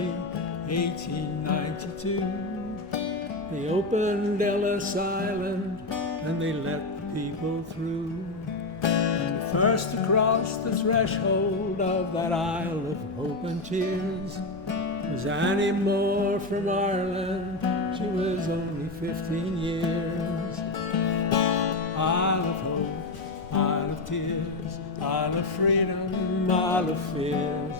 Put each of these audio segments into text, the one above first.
January 1892. They opened Ellis Island and they let the people through. And the first to cross the threshold of that Isle of Hope and Tears was Annie Moore from Ireland. She was only 15 years. Isle of Hope, Isle of Tears, Isle of Freedom, Isle of Fears.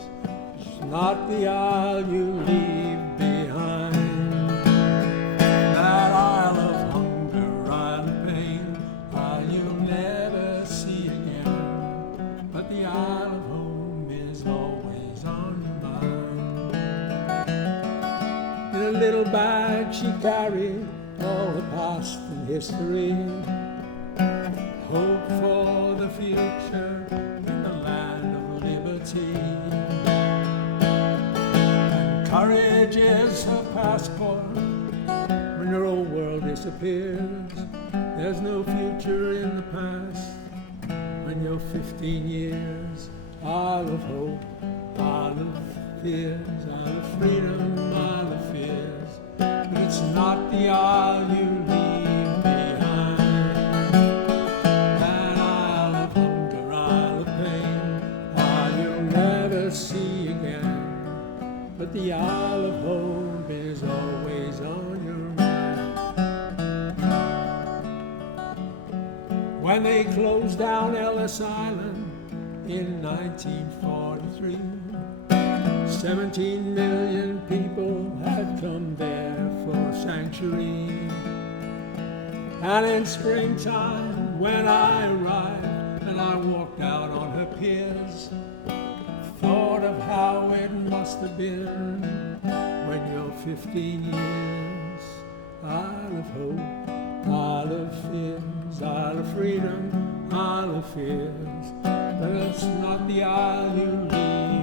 It's not the isle you leave behind. That Isle of Hunger, Isle of Pain, Isle you'll never see again. But the Isle of Home is always on your mind. In a little bag she carried all the past and history, hope for the future in the land of liberty. And courage is her passport. When your old world disappears, there's no future in the past. When you're 15 years, Isle of Hope, Isle of Fears, Isle of Freedom, Isle of Fears. It's not the isle you leave behind. That Isle of Hunger, Isle of Pain, Isle you'll never see again. But the Isle of Home is always on your mind. When they closed down Ellis Island in 1943, 17 million people had come there for sanctuary. And in springtime, when I arrived and I walked out on her piers, thought of how it must have been when you're 15 years. Isle of Hope, Isle of Fears, Isle of Freedom, Isle of Fears. But it's not the isle you leave